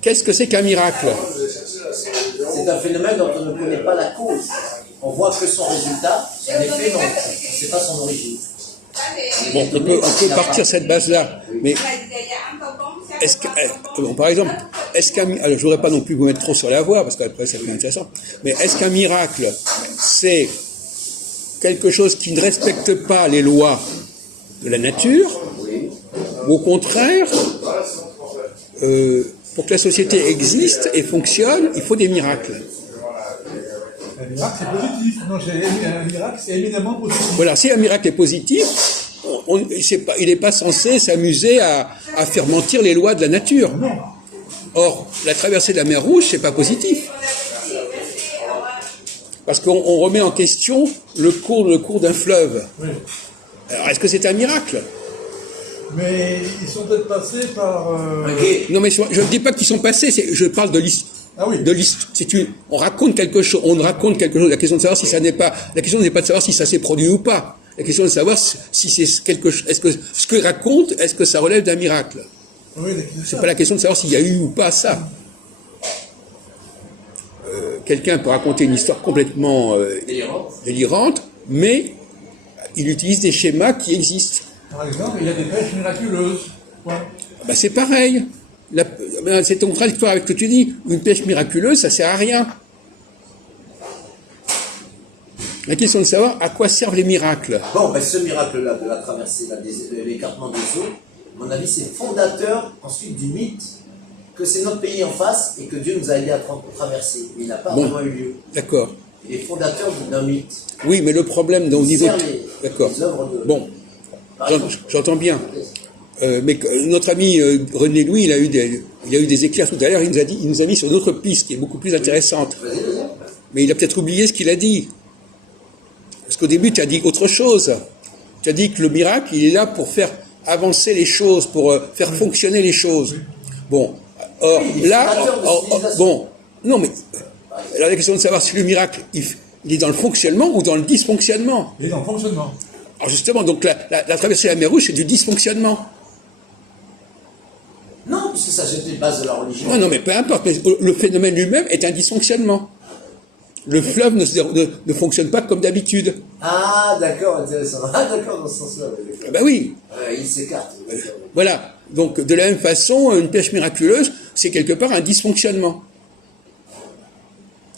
Qu'est-ce que c'est qu'un miracle? C'est un phénomène dont on ne connaît pas la cause. On voit que son résultat, son effet, non, on ne sait pas son origine. Bon, on peut partir cette base-là, mais est-ce que, bon, par exemple, alors je voudrais pas non plus vous mettre trop sur la voie, parce qu'après ça devient intéressant, mais est-ce qu'un miracle, c'est quelque chose qui ne respecte pas les lois de la nature, ou au contraire, pour que la société existe et fonctionne, il faut des miracles? Un miracle, c'est positif. Non, un miracle, c'est éminemment positif. Voilà, si un miracle est positif, il n'est pas censé s'amuser à faire mentir les lois de la nature. Non. Or, la traversée de la mer Rouge, c'est pas positif. Parce qu'on remet en question le cours d'un fleuve. Oui. Alors, est-ce que c'est un miracle? Mais ils sont peut-être passés par... Non, mais je ne dis pas qu'ils sont passés, je parle de l'histoire. Ah oui. On raconte quelque chose, La question de savoir si ça n'est pas, la question n'est pas de savoir si ça s'est produit ou pas. La question est de savoir si c'est quelque chose, est-ce que ce que raconte, est-ce que ça relève d'un miracle? Oui, c'est pas la question de savoir s'il y a eu ou pas ça. Quelqu'un peut raconter une histoire complètement délirante, mais il utilise des schémas qui existent. Par exemple, il y a des pêches miraculeuses. Point. Ben c'est pareil. C'est contradictoire avec ce que tu dis. Une pêche miraculeuse, ça sert à rien. La question de savoir à quoi servent les miracles. Bon, ben ce miracle-là, de la traversée, de l'écartement des eaux, à mon avis, c'est fondateur ensuite du mythe que c'est notre pays en face et que Dieu nous a aidés à traverser. Il n'a pas vraiment eu lieu. D'accord. Il est fondateur d'un mythe. Oui, mais le problème au niveau... D'accord. Bon, j'entends bien. Mais notre ami René Louis, il a eu des éclairs tout à l'heure, il nous a mis sur une autre piste qui est beaucoup plus intéressante. Mais il a peut-être oublié ce qu'il a dit. Parce qu'au début, tu as dit autre chose. Tu as dit que le miracle, il est là pour faire avancer les choses, pour faire fonctionner les choses. Bon, or, là... bon, non, mais... Alors la question de savoir si le miracle, il est dans le fonctionnement ou dans le dysfonctionnement. Il est dans le fonctionnement. Alors justement, donc la traversée de la mer Rouge, c'est du dysfonctionnement. Non, puisque ça jette les bases de la religion. Non, mais peu importe. Mais le phénomène lui-même est un dysfonctionnement. Le fleuve ne fonctionne pas comme d'habitude. Ah, d'accord, intéressant. Ah, d'accord, dans ce sens-là. Ah ben oui. Il s'écarte. Voilà. Donc, de la même façon, une pêche miraculeuse, c'est quelque part un dysfonctionnement.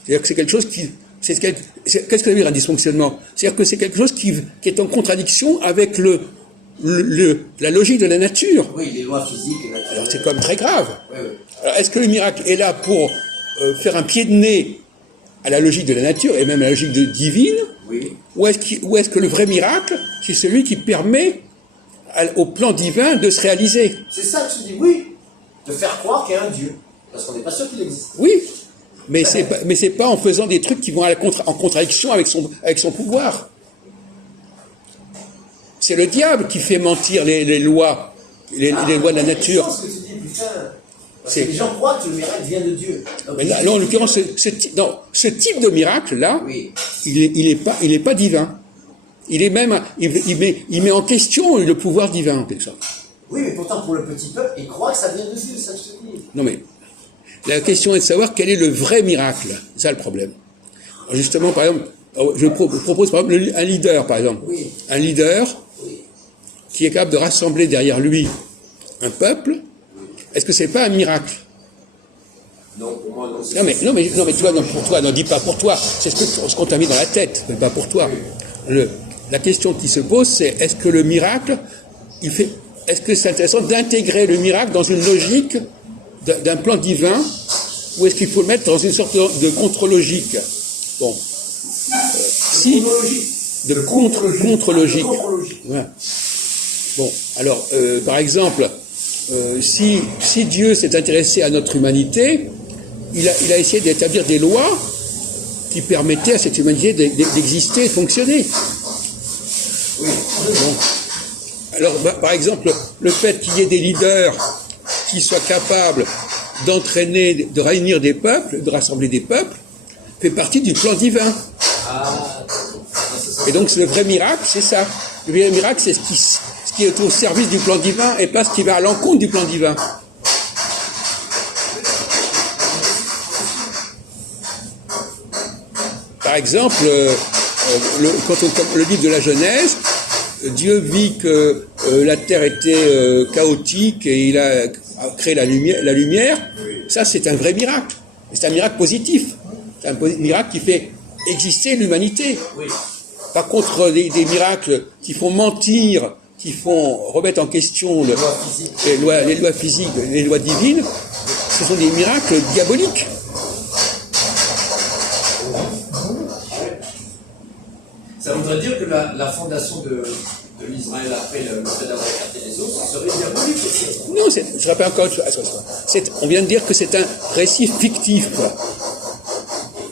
C'est-à-dire que c'est quelque chose qui... Qu'est-ce que ça veut dire un dysfonctionnement? C'est-à-dire que c'est quelque chose qui est en contradiction avec la logique de la nature. Oui, les lois physiques et naturelles. Alors c'est quand même très grave. Oui. Alors est-ce que le miracle est là pour faire un pied de nez à la logique de la nature et même à la logique divine? Oui. Ou est-ce que le vrai miracle, c'est celui qui permet au plan divin de se réaliser? C'est ça que je dis, oui. De faire croire qu'il y a un Dieu. Parce qu'on n'est pas sûr qu'il existe. Oui. Mais c'est pas en faisant des trucs qui vont en contradiction avec son pouvoir. C'est le diable qui fait mentir les lois, les lois de la nature. C'est ce que tu dis, putain. Parce que les gens croient que le miracle vient de Dieu. Donc, Mais là, en l'occurrence, ce type de miracle-là, oui. il est pas divin. Il est même, il met en question le pouvoir divin, en quelque sorte. Oui, mais pourtant, pour le petit peuple, ils croient que ça vient de Dieu, ça je te dis. Non mais, la question est de savoir quel est le vrai miracle. C'est ça le problème. Alors justement, par exemple, je propose par exemple un leader, par exemple. Oui. Un leader qui est capable de rassembler derrière lui un peuple. Est-ce que c'est pas un miracle? Non, pour moi, non. Non mais tu vois, non, pour toi, non, dis pas pour toi. C'est ce qu'on t'a mis dans la tête, mais pas pour toi. La question qui se pose, c'est est-ce que le miracle, est-ce que c'est intéressant d'intégrer le miracle dans une logique d'un plan divin, ou est-ce qu'il faut le mettre dans une sorte de contre-logique? Bon. De contre-logique. Ouais. Bon, alors, par exemple, si Dieu s'est intéressé à notre humanité, il a essayé d'établir des lois qui permettaient à cette humanité d'exister et de fonctionner. Oui. Bon. Alors, par exemple, le fait qu'il y ait des leaders qui soient capables d'entraîner, de réunir des peuples, de rassembler des peuples, fait partie du plan divin. Et donc, le vrai miracle, c'est ça. Le vrai miracle, c'est ce qui est au service du plan divin et pas ce qui va à l'encontre du plan divin. Par exemple, quand le livre de la Genèse, Dieu vit que la terre était chaotique et il a créé la lumière. Ça, c'est un vrai miracle. C'est un miracle positif. C'est un miracle qui fait exister l'humanité. Oui. Par contre, des miracles qui font mentir, qui font remettre en question les lois physiques, les lois divines, ce sont des miracles diaboliques. Ça voudrait dire que la fondation de l'Israël après le fait d'avoir écarté les autres, ce serait diabolique aussi. Non, je rappelle encore une chose. On vient de dire que c'est un récit fictif, quoi.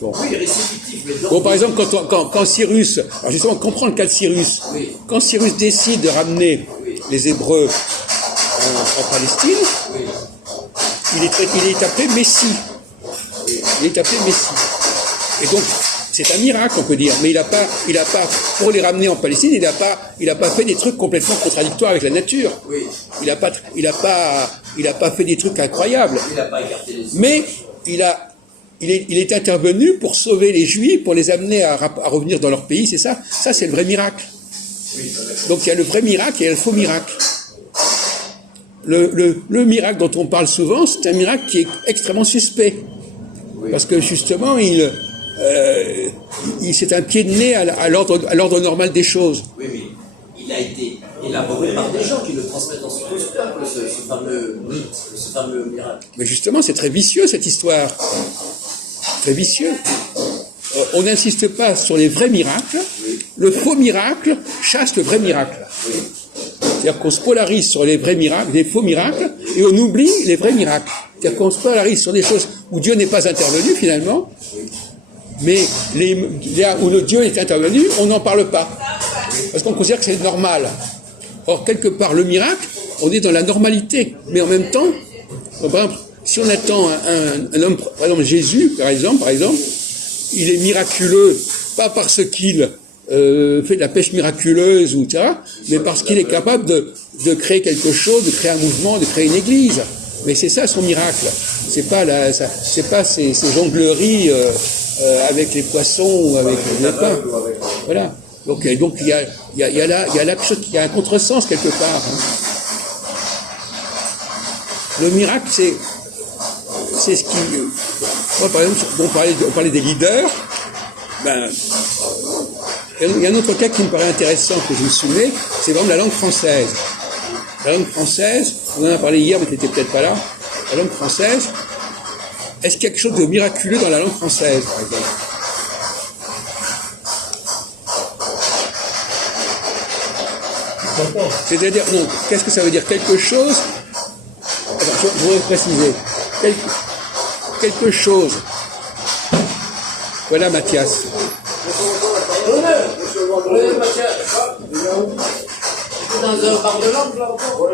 Bon. Oui, récit fictif, mais bon, par exemple, quand Cyrus, alors justement, comprends le cas de Cyrus. Oui. Quand Cyrus décide de ramener les Hébreux en Palestine, oui. il est appelé Messie. Oui. Il est appelé Messie. Et donc, c'est un miracle, on peut dire, mais il a pas, pour les ramener en Palestine, il a pas fait des trucs complètement contradictoires avec la nature. Oui. Il a pas fait des trucs incroyables. Il n'a pas écarté les autres. Mais il est intervenu pour sauver les Juifs, pour les amener à revenir dans leur pays, c'est ça. Ça, c'est le vrai miracle. Oui, donc il y a le vrai miracle et il y a le faux miracle. Le miracle dont on parle souvent, c'est un miracle qui est extrêmement suspect. Oui. Parce que justement, c'est un pied de nez à l'ordre normal des choses. Oui, mais il a été élaboré par des gens qui le transmettent ensuite au peuple, ce fameux mythe, ce fameux miracle. Mais justement, c'est très vicieux cette histoire. Très vicieux. On n'insiste pas sur les vrais miracles. Oui. Le faux miracle chasse le vrai miracle. Oui. C'est-à-dire qu'on se polarise sur les vrais miracles, les faux miracles, et on oublie les vrais miracles. C'est-à-dire qu'on se polarise sur des choses où Dieu n'est pas intervenu finalement, mais là où le Dieu est intervenu, on n'en parle pas. Parce qu'on considère que c'est normal. Or, quelque part, le miracle, on est dans la normalité. Mais en même temps, par exemple, si on attend un homme, par exemple Jésus, par exemple, il est miraculeux, pas parce qu'il fait de la pêche miraculeuse, ou etc., mais parce qu'il est capable de créer quelque chose, de créer un mouvement, de créer une église. Mais c'est ça son miracle. C'est pas ces jongleries avec les poissons ou avec les pains. Voilà. Donc il y a là quelque chose, il y a un contresens quelque part. Hein. Le miracle, c'est ce qui. Moi, par exemple, on parlait des leaders. Ben, il y a un autre cas qui me paraît intéressant que je me soumets, c'est vraiment la langue française. La langue française, on en a parlé hier, mais tu n'étais peut-être pas là. La langue française, est-ce qu'il y a quelque chose de miraculeux dans la langue française, par exemple? C'est-à-dire, non, qu'est-ce que ça veut dire? Quelque chose. Attends, je voudrais préciser. Quelque chose. Voilà Mathias. Mathias. Dans un bar de langue, là encore.